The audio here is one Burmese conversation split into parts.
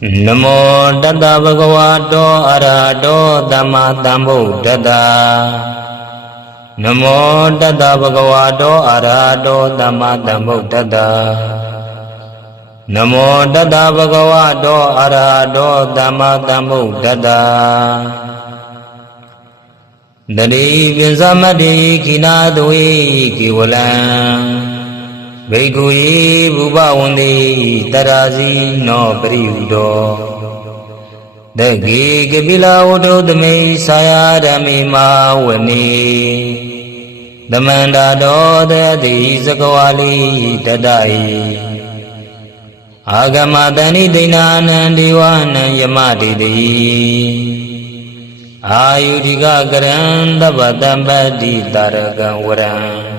Namo Tata Bhagavato Arahato Dhamma Sambuddhassa. Namo Tata Bhagavato Arahato Dhamma Sambuddhassa. Namo Tata Bhagavato Arahato Dhamma Sambuddhassa. Dari Vinsamati Kinadui Kiwalam Bhikkhui Bhupawandi Tarasi no Pariyudo Dagi Kapila Uddhame Sayadami Mawani Damanda Dodati Sakawali Tadai Agamadani Dinanan Diwana Yamadidi Ayudhika Karanda Badambadi Tarakan Waran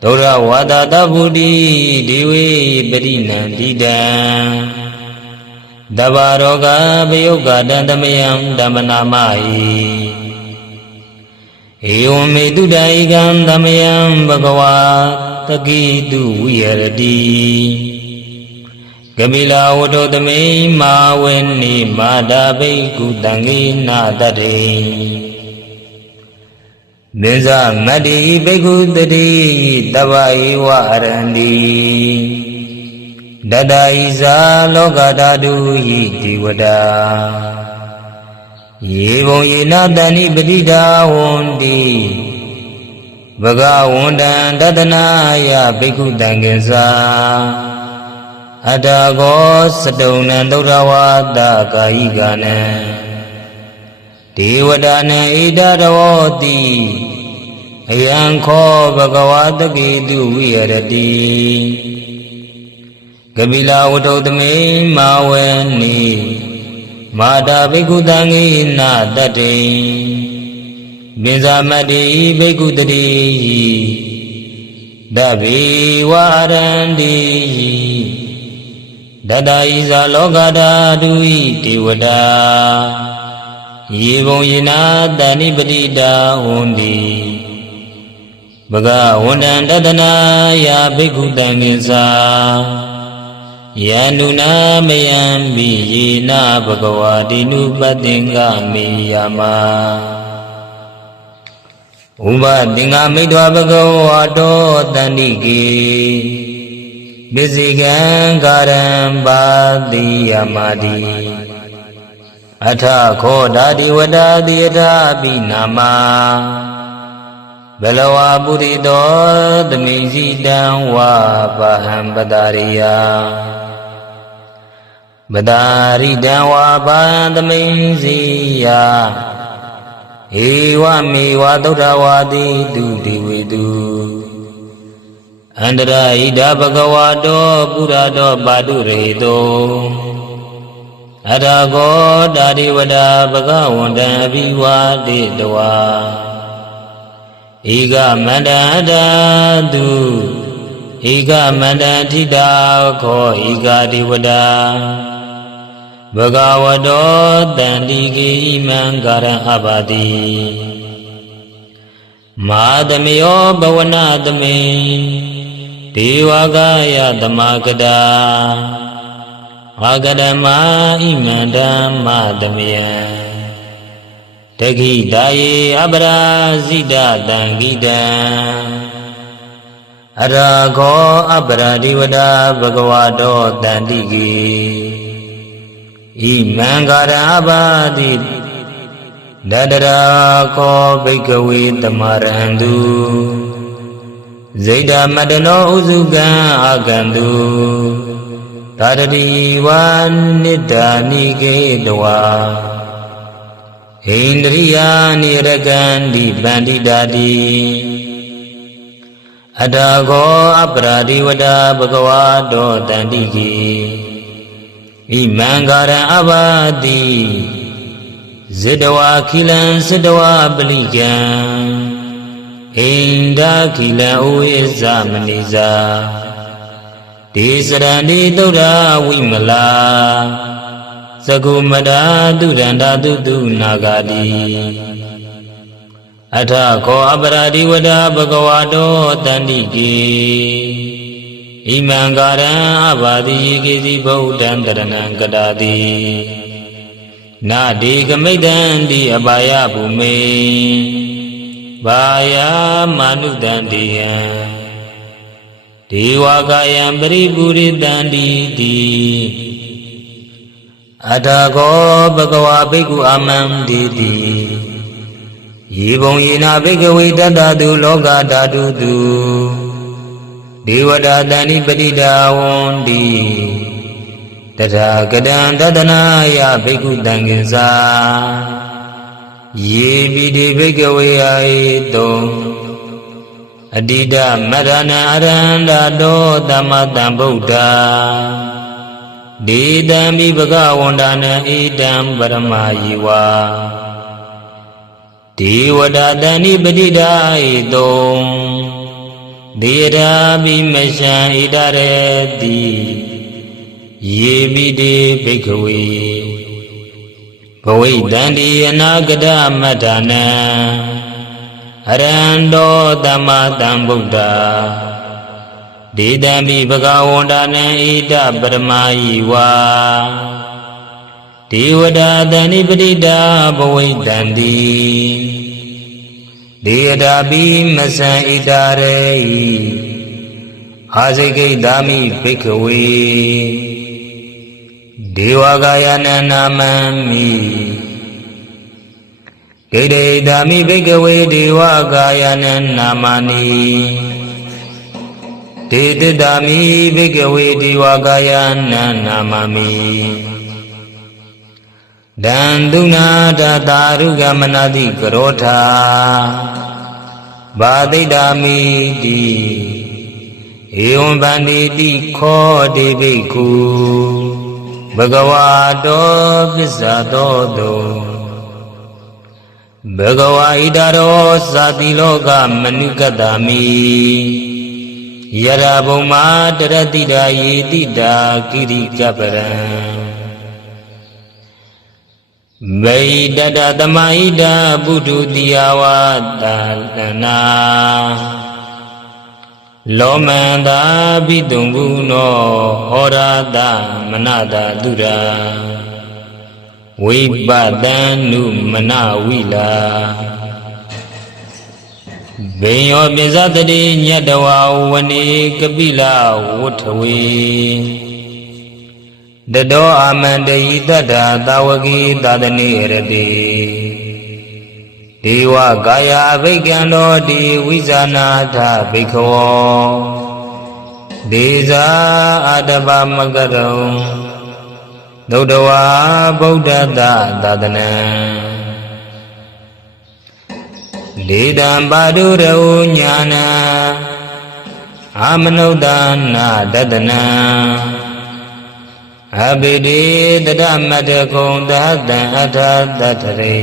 Dora Wada Dabudi Dewi Berina Dida Dabaroga Beyoga Dandamayam Damanamai Eome Dudaigan Damayam Bhagawa Takidu Yaradi Gamila Odo Dame Maweni Madabe Kudangi Nadade Neza Madi Begudadi Tavai Warandi Dada Iza Logadadu Yitiwada Yevo Yinadani Bedida Wondi Bhagawundan Dadanaya Begudangeza Adago Sadonan Dorawada Kaigana Dewadana Idarawati Ayanko Bhagavata Gidu Yaradi Kabila Uddhame Maweni Mada Bhikudangi Nadade Vinsamati Bhikudadi Davi Warandi Dada Iza Logada Dui Devada Yevo Yina Dani Badida Undi Bhagawundan Dadana Ya Bhikudangesa Yanuna Mayambi Yina Bhagawadinu Badinga Miyama Ubadinga Midwa Bhagavato Tandiki Bisigan Karam Badiyamadi Atha Khoda Divada Diyata Binama Belawa Burido Dhamizidam Wa Baham Badariya Badaridam Wa Baham Dhamiziya Ewa Mewa Dodawadi Dudividu Andra Ida Bhagavato Burado Baduredo Adago Dadivada Bhagawanda Viva Dedawa Iga Mandada Du Iga Mandatida Ko Iga Divada Bhagavado Dandigi Imangara Abadi Madamiyo Bhavanadame Devagaya Dhamakada Agadama Imanda Madamya Tagi Daye Abra Zida Dangida Arago Abra Divada Bhagavado Dandigi Imangara Abadi Dadara Ko Bhikkhave Tamarandu Zeda Madano Uzuga Agandu Tadadi Vanidani Gedwa Indriya Niragandi Bandidadi Adago Abradivada Bhagavado Dandigi Imangara Abadi Zidawa Kilan Sidawa Balijan Inda Kila Uiza Maniza Tisarani Dura Wimala Sagumada Duranda Dudu Nagadi Atha Ko Abradivada Bhagavado Dandigi မံကာရံအဘာတိယေကေစီဗုဒ္ဓံတရဏံကတာတိနာဒီကမိတ္တံတိအပါယဘူမေဘာယမာနုတံတိယံဒေဝကာယံပရိပူရိတံတိတိအထာကောဘဂဝါဘိက္ခုအာမံတိတိယေဘုံယေနာဘိက္ခဝေတတ္တတုလောကဓာတုတုဒေဝတာတဏိပတိတာဝန္တိတထာဂတံတတနာယဘိက္ခုတံကိစ္ဆာယေပိတိဘိက္ခဝေအာဟိတုံအတိတမရဏအရန္တတောသမ္မတံဗုဒ္ဓဒေတံမိဘဂဝန္ဒနာဣတံပရမယေဝဒေဝတာတဏိပတိတာဟိတုံဒေရာပိမရှံဣတရေတိယေပိတိဘိက္ခဝေဘဝိတံတိအနာဂတမတ္ထနံအရန္တောသမ္မာတံဗုဒ္ဓဒေတံပိဘဂဝန္ဒနာဣတပရမယေဝဒေဝတာတဏိပတိတာဘဝိတံတိဒေတာပိမဆံဣတာရေအာဇိကိတာမိဘိက္ခဝေဒေဝကာယနာနာမံမိဂိတေတာမိဘိက္ခဝေဒေဝကာယနာနာမနိဒေတတာမိဘိက္ခဝေဒေဝကာယနာနာမမိဒံတုနာတတာရုကမနာတိကရောထာဘာတိတာမိတိဧဝံဗန္တိတိခောတိဘိက္ခုဘဂဝါတောပစ္ဆတောတုဘဂဝါဣတရောသာတိလောကမနုကတမိယရာဘုံမာတရတိတာယေတိတာကိရိကပရံမေတတသမာဟိတာပုထုတိယဝတတနာလောမန္တာပိတုံကုနောဟောရတမနတာတုရာဝိပတံနုမနဝိလာဘေယောပိဇတတိညတဝဝနေကပိလဝဋ္ဌဝေတတောအာမန္တိတတ္ထာသာဝကိသာသနေရတိဒေဝကာယဘိက္ခန္တောတိဝိဇာနာထဘိက္ခဝောဒေဇာအတ္တပမကရုံသုတ္တဝါဗုဒ္ဓတသာသနံဒေတံပါတုရဝညာဏအာမနုဿာနာတတနံအဘိဓိတတမတ္တကုံသဟတံအထာတတရေ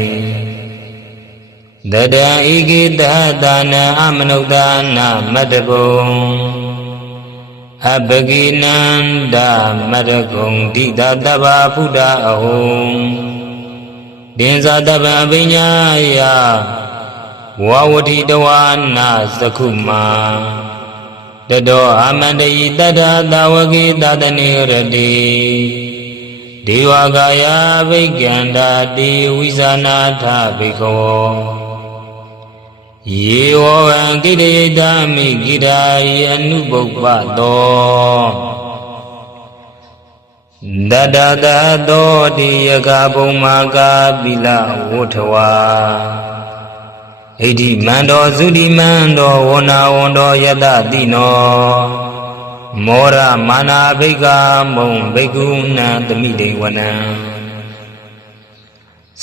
တတံဣကိတဟတာနံအမနုဿာနာမတ္တကုံအပကိနန္ဒမတ္တကုံဒိတတဗ္ဗဖုဒ္ဓအဟုံတင်္ဇာတဗ္ဗအပညာယဝဝတိတဝါနာသကုမာတတောအာမန္တိတတ္ထာသာဝကိသာသနေရတိဒေဝကာယဘိက္ခန္တာတိဝိဇာနာထဘိက္ခဝောယေဝဝံကိတယေတမိဂိရာယအနုပုပ္ပတောတတတသောတိယကဘုံမာကာပိလဝဋ္ဌဝါဣတိမန္တောသုတိမန္တောဝနာဝန္တောယတတိနောမောရမာနာဘိက္ခမုံဘိက္ခုနံသမိတေဝနံ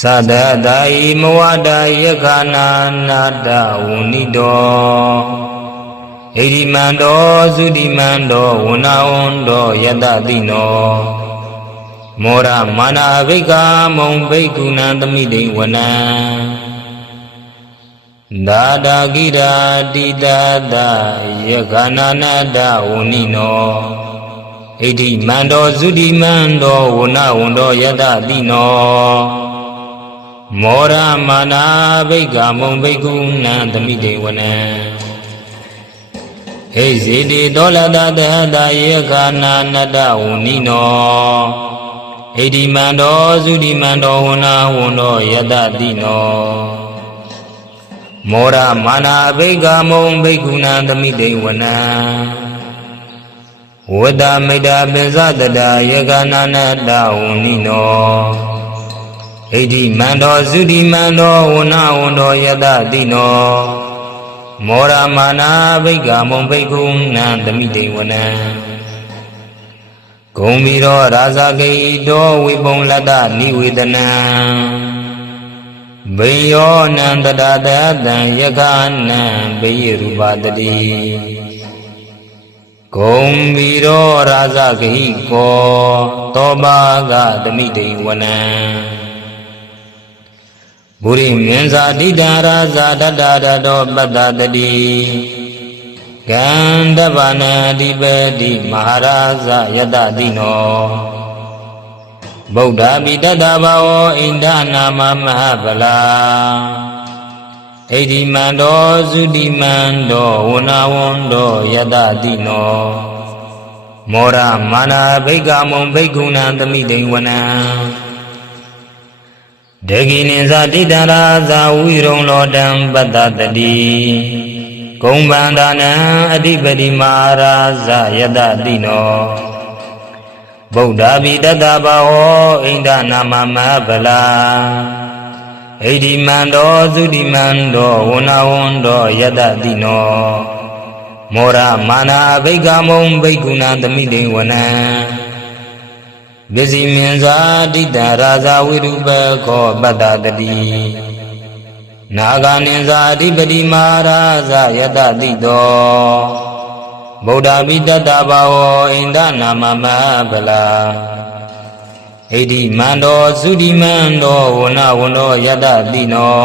သတ္တတာယိမဝတာယခာနာနာတဝဏိတောဣတိမန္တောသုတိမန္တောဝနာဝန္တောယတတိနောမောရမာနာဘိက္ခမုံဘိက္ခုနံသမိတေဝနံဒါတာဂိရာတိတတယခာနာနာတဝဏိနောဣတိမန္တောသုတိမန္တောဝနာဝန္တောယတတိနောမောရမာနာဘိက္ခမုံဘိက္ခုနံသမိတေဝနံ ဟိဇေတိတောလတသဟတယေခာနာနတဝနိနောဣတိမန္တောသုတိမန္တောဝနာဝန္တောယတတိနောမောရမာနာဘိက္ခမုံဘိက္ခုနံသမိတေဝနံဝတ္တမိတ္တပိဇတတယေခာနာနတဝနိနောဣတိမန္တောသုတိမန္တောဝနာဝန္တောယတတိနောမောရမာနာဘိက္ခမုံဘိက္ခုနံသမိတေဝနံဂုံမီရောရာဇဂိတောဝိပုံလတ္တနိဝေဒနံဘိယောနန္တတတတံယခာနံဘိယရူပတတိဂုံမီရောရာဇဂိကောသောဘာဂသမိတေဝနံဘုရိမင်းဇာတိတံရာဇတတတတောပတ္တတတိကန္တဗနံအဓိပတိမဟာရာဇယတတိနောဗုဒ္ဓမိတတဘာဝဣန္ဒနာမမဟာဗလာဣတိမန္တောသုတိမန္တောဝနာဝန္တောယတတိနောမောရမာနာဘိက္ခမုံဘိက္ခုနံသမိတေဝနံဒေဂိနိဇာတိတရာဇာဝိရုံလောတံပတ္တတတိဂုံဗန္ဒနံအဓိပတိမဟာရာဇယတတိနောဗုဒ္ဓဘိတတဘာဝဣန္ဒနာမမဗလာဣတိမန္တောသုတိမန္တောဝနာဝန္တောယတတိနောမောရမာနာဘိက္ခမုံဘိက္ခုနံသမိတေဝနံပစ္စည်းမင်းဇာတိတရာဇဝိရုပခောပတ္တတတိနာဂာနိဇာအဓိပတိမဟာရာဇယတတိတောဗုဒ္ဓဘိတတဘာဝဣန္ဒနာမမဗလာဣတိမန္တောသုတိမန္တောဝနာဝန္တောယတတိနော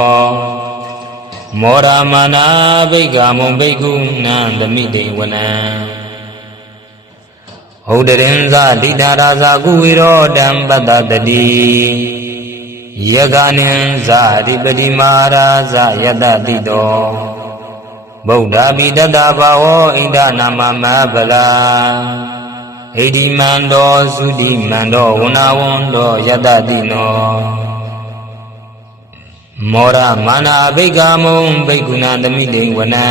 မောရမာနာဘိက္ခမုံဘိက္ခုနံသမိတေဝနံဟုတ်တရင်ဇာတိတရာဇာကုဝိရောတံပတ္တတတိယဂာနိဇာအဓိပတိမဟာရာဇယတတိတောဗုဒ္ဓဘိတတဘာဝဣန္ဒနာမမဗလာဣတိမန္တောသုတိမန္တောဝနာဝန္တောယတတိနောမောရမာနာဘိက္ခမုံဘိက္ခုနံသမိတေဝနံ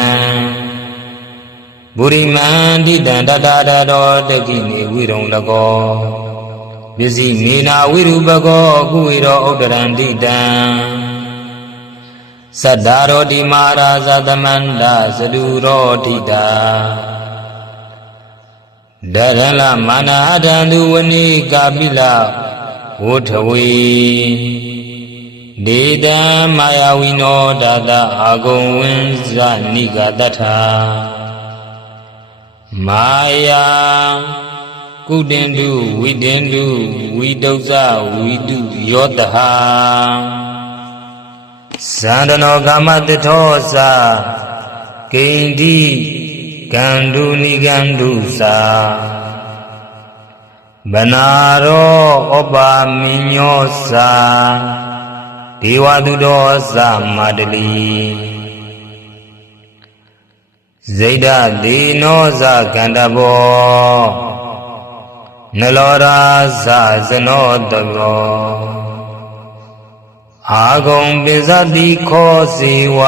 ဗုရိမန္တိတံတတတတောတကိနေဝိရုံလကောပစ္စည်းမေနာဝိရူပကောကုဝိရောဥဒရန္တိတံသတ္တရောတိမဟာရာဇသမန္တသတုရောတိတာဒရလမာနာဒန္တုဝနိကာပိလဝုထဝေဒေတံမာယဝိနောဒါတအာဂုံဝင်းဇနိကတထာမာယာကုတင်တုဝိတင်တုဝိတုဇဝိတုယောတဟသန္တနောကာမတထောသာကိန္တိကန္တုနိကန္တုသာဗနာရောဩပါမိညောသာဒေဝတုတောသာမတလီဇိဒဒေနောဇကန္တဘောနလောရာဇဇနောတဘောအာဂုံပိဇတိခောစီဝ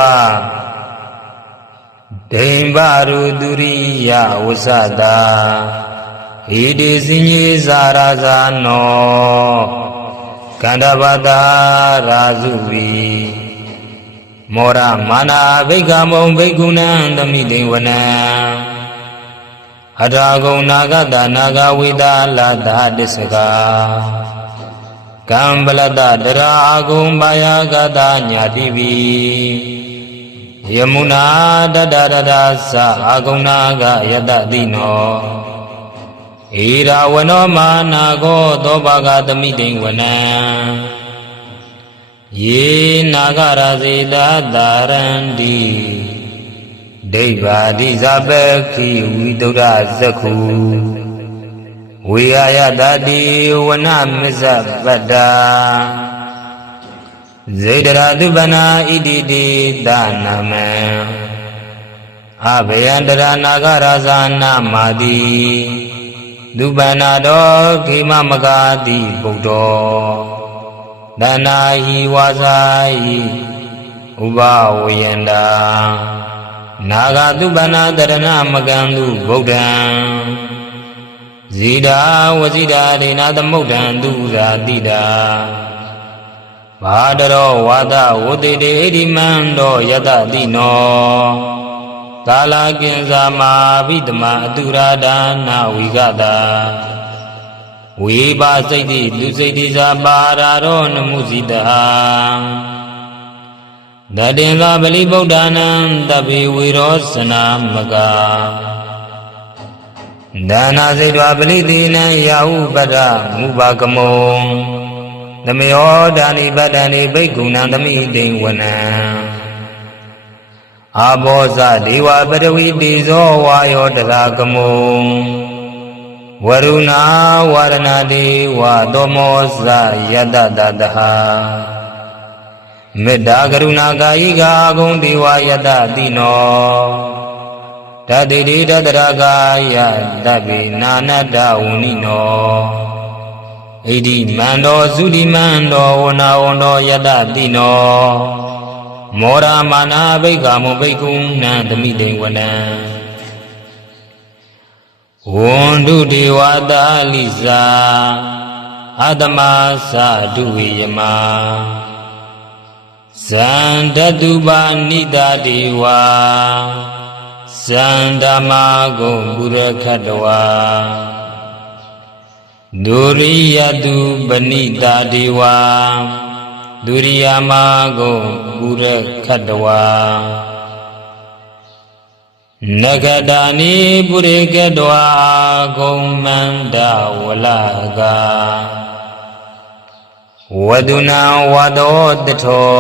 ဒိမ္ဗရုတုရိယဝဆတာဣတိစဉ္ညေဇာရာဇာနောကန္တပတာရာဇုဝီမောရမာနာဘိက္ခမုံဘိက္ခုနံသမိတေဝနံအထာဂုံနာဂတနာဂဝိတာလာတာတစ္စကာကံပလတတရာအဂုံဘာယဂတညာတိပိယမုနာတတရရသအာဂုံနာဂယတတိနောဣရာဝနောမာနာကောသောဘာဂသမိတေဝနံယေနာဂရာဇေတာတာရန္တိဒိဗာတိဇပခိဝိတုဒ္ဓဇခုဝေယယတတိဝနမစ္စပတ္တာဇေဒရာတုပနာဣတိတိတနာမံ အဘယန္တရနာဂရဇာနာမာတိဒုပနာတော်ခိမမကာတိဗုဒ္ဓောတဏ္ဍာဟိဝါစာဟိဥပဝေယန္တာနာဂသုပနာတရဏမကံသူဗုဒ္ဓံဇိတာဝဇိတာဒေနာသမုဒ္ဒံသူရာတိတာဘာတရောဝါဒဝတိတေဣတိမန္တောယတတိနောကာလကင်္စာမာဘိတမအတုရာဒါနာဝိကတာဝိပါစိတ်တိလူစိတ်တိသာပါရာရောနမုစိတဟတတင်္ဂပလိဗုဒ္ဓနာတပိဝေရောစနာမကဒါနာစေတဝပလိတိနံယာဟုပဒမုပါကမုံသမယောဒါနိပတ္တနိဘိက္ခုနံသမိတိဝနံအာဘောဇဒေဝပတဝီတိဇောဝါယောတရာကမုံဝရုဏဝရဏဒေဝသောမောဇယတတတဟမေတ္တာကရုဏာကာယိကာအဂုံဒေဝယတတိနောတတိတိတတရာကာယတပိနာနတဝနိနောဣတိမန္တောသုတိမန္တောဝနာဝန္တောယတတိနောမောရမာနာဘိက္ခာမုဘိက္ခုနံသမိတေဝနံဝန္တုဒေဝတာလိစာအတမသာဒုဝိယမဇန္တတုပါနိတာဒေဝဇန္ဓမဂုံပုရခတ္တဝါဒုရိယတုပဏိတာဒေဝဒုရိယမဂုံပုရခတ္တဝါနဂတာနိပုရိကတဝါဂုံမန္တဝလကဝဒုနံဝတောတထော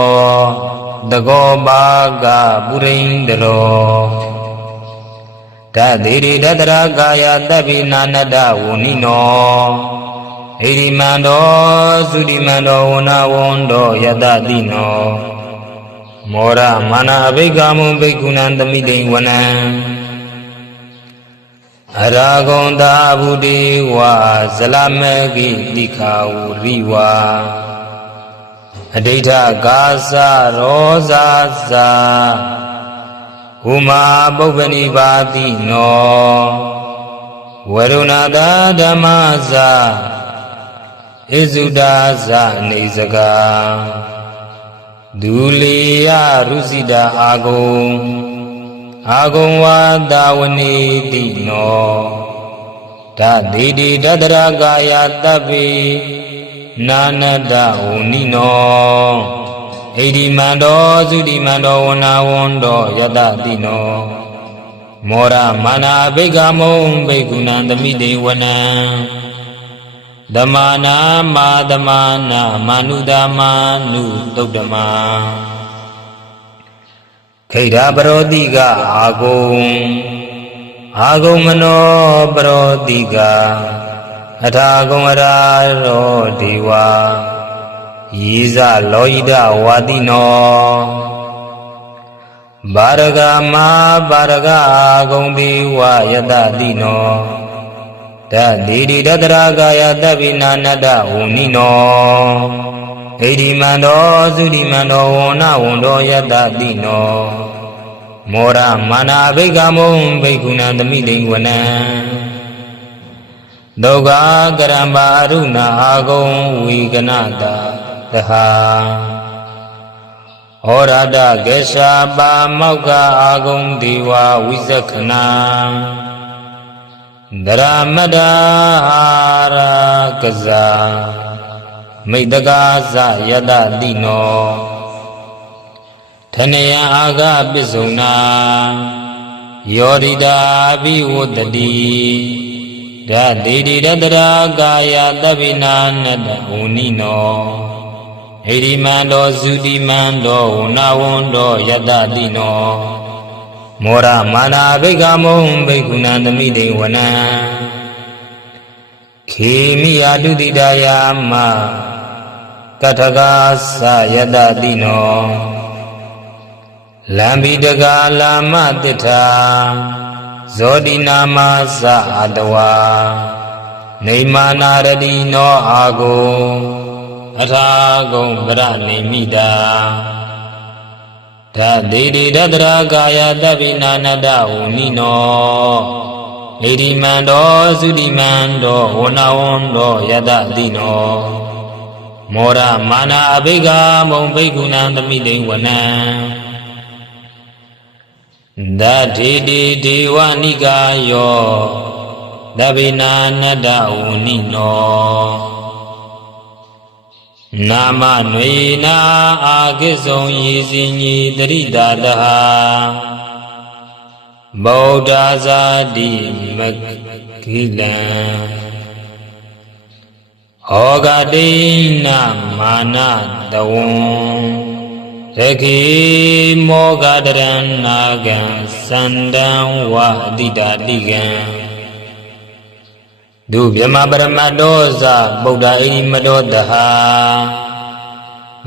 တကောဘာကပုရိန္ဒရောတတိရိတတရာကာယတပိနာနတဝနိနောဣရိမန္တောသုတိမန္တောဝနာဝန္တောယတတိနောမောရမာနအဘိက္ခမုဘိက္ခုနံသမိတိဝနံအရာဂုံတာဘုဒေဝဇလမေကိတိခာဝရိဝါအဋ္ဌကာသရောဇာဇာဥမာပုပ္ပနိပါတိနောဝရုဏတာဓမ္မဇာဣဇုတာဇာနေစကာဒုလီယရုစိတာအာဂုံဝါတာဝနိတိနောဓာတိတိတတရာကာယတပိနာနတဝနိနောဣတိမန္တောသုတိမန္တောဝနာဝန္တောယတတိနောမောရမာနာဘိက္ခမုံဘိက္ခုနံသမိတေဝနံဓမ္မာနာမာဓမ္မာနာမာနုဓမ္မာနုသုတ္တမခိရာပရောတိကအာဂုံမနောပရောတိကအထာဂုံအရာရောဒေဝယေဇလောဟိတဝါတိနောဘာရဂမဘာရဂအာဂုံဒေဝယတတိနောတတိတိတတရာကာယတပိနာနတဝနိနောဣတိမန္တောသုတိမန္တောဝနာဝန္တောယတတိနောမောရမာနာဘိက္ခမုံဘိက္ခုနံသမိတိဝနံဒုက္ခကရံပါရုဏအာဂုံဝိကနတာတဟာဩရဒကေရှာပါမောက္ခအာဂုံဒေဝဝိဇခဏဒရမတ္တာဟာရကဇာမိတ္တကာဇယတတိနောထနယအာဂပိစုံနာယောရိတာဘိဝတ္တိဓာတိတိရတရာကာယတပိနာနတဝနိနောဣရိမန္တောသုတိမန္တောဝနာဝန္တောယတတိနောမောရမာနာဘိက္ခမုံဘိက္ခုနံသမိတေဝနံခေမိယတုတိတယာမကထကာသယတတိနော လံဘိတကာလာမတ္ထာဇောတိနာမသအတဝါနေမာနာရတိနောအာကိုအထာကုံဗရနေမိတာဓာတိတိတတရာကာယတပိနာနတဝနိနောဣတိမန္တောသုတိမန္တောဝနဝန္တောယတတိနောမောရမာနာအဘိက္ခမုံဘိက္ခုနံသမိတိဝနံဒဋ္ဌိတိဒေဝနိကာယောတပိနာနတဝနိနောနာမနွေနာအာကိစုံယေစီညိတရိတာတဟဗုဒ္ဓဇာတိမကိလံဩဃတိနာမာနတဝံရခိမောဂတရဏနာကံစန္ဒံဝအတိတာတိကံဒုဗြဟ္မပရမတ္တောဇဗုဒ္ဓဣတိမတောတဟ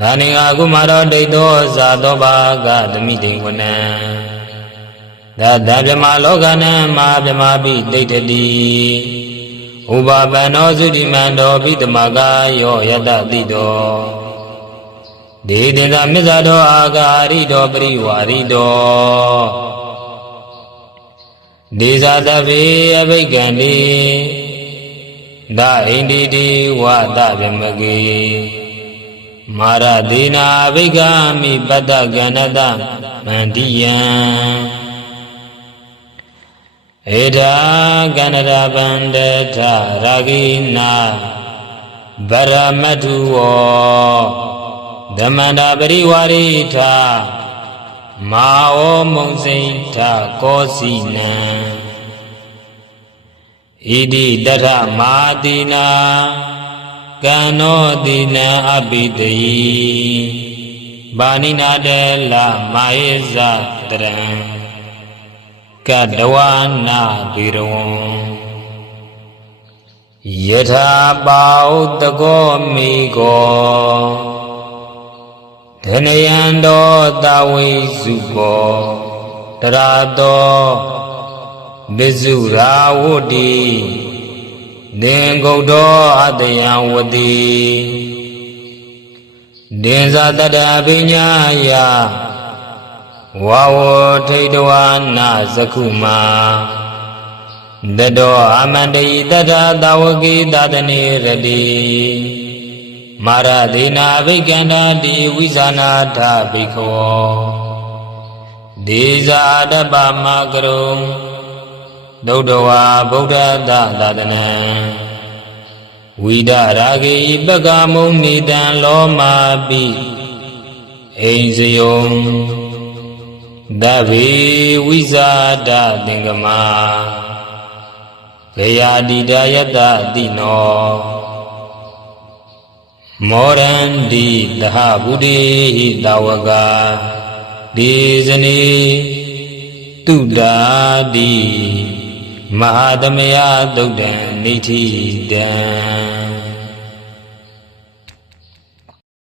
ဒါနိငါကုမာရောဒိဋ္ဌောဇသောဘာဂသမိတိဝနံသတ္တဗြဟ္မလောကနံမဟာဗြဟ္မပိဒိဋ္ဌတိဥပပန္နောသုတိမန္တောပိတမကာယောယတတိတောဒေတေသာမစ္ဆာတောအာဂာရိတောပရိဝါရိတောဒေဇာတဗေအဘိက္ခန္တိဒါဣန္တိတိဝတဗမကေမာရဒေနာအဘိက္ခမိပတ္တကဏ္ဍတမန္တိယံဧထာကန္နရဗန္တထရာဂိနာဗရမတုဝောဓမ္မန္တာပရိဝါရိထမာဩမုံစိန်ထကောစီနံဣတိတထမာတိနာကံနောတိနံအပိတိပါဏိနာတေလမာဟိဇတရံကတဝနာဘိရဝံယထာပါဥတကောမိကောဓနယံတောတဝိစုကောတရာတောဒိစုရာဝတ္တိသင်္ကုတ်တောအတယံဝတိဒေဇာတတအပိညာယဝဝထိတဝနာသကုမာတတောအမန္တိတထသဝကိတတနေရတိမာရဒေနာဘိက္ခန္တာတိဝိဇာနာထဘိက္ခဝောဒေဇာတပမကရုံဒုဒ္ဓဝါဗုဒ္ဓသာသနံဝိဒရာဂိပကမုံနိတံလောမာပိအိဉ္စယုံသဗ္ဗေဝိဇာတသင်္ကမာဂယာတိတယတတိနောမောရန္တိသဟဗုဒိဟိတဝကဒေဇနေတုဒ္ဓာတိမဟာသမယသုတ်တံနိဋ္ဌိတံ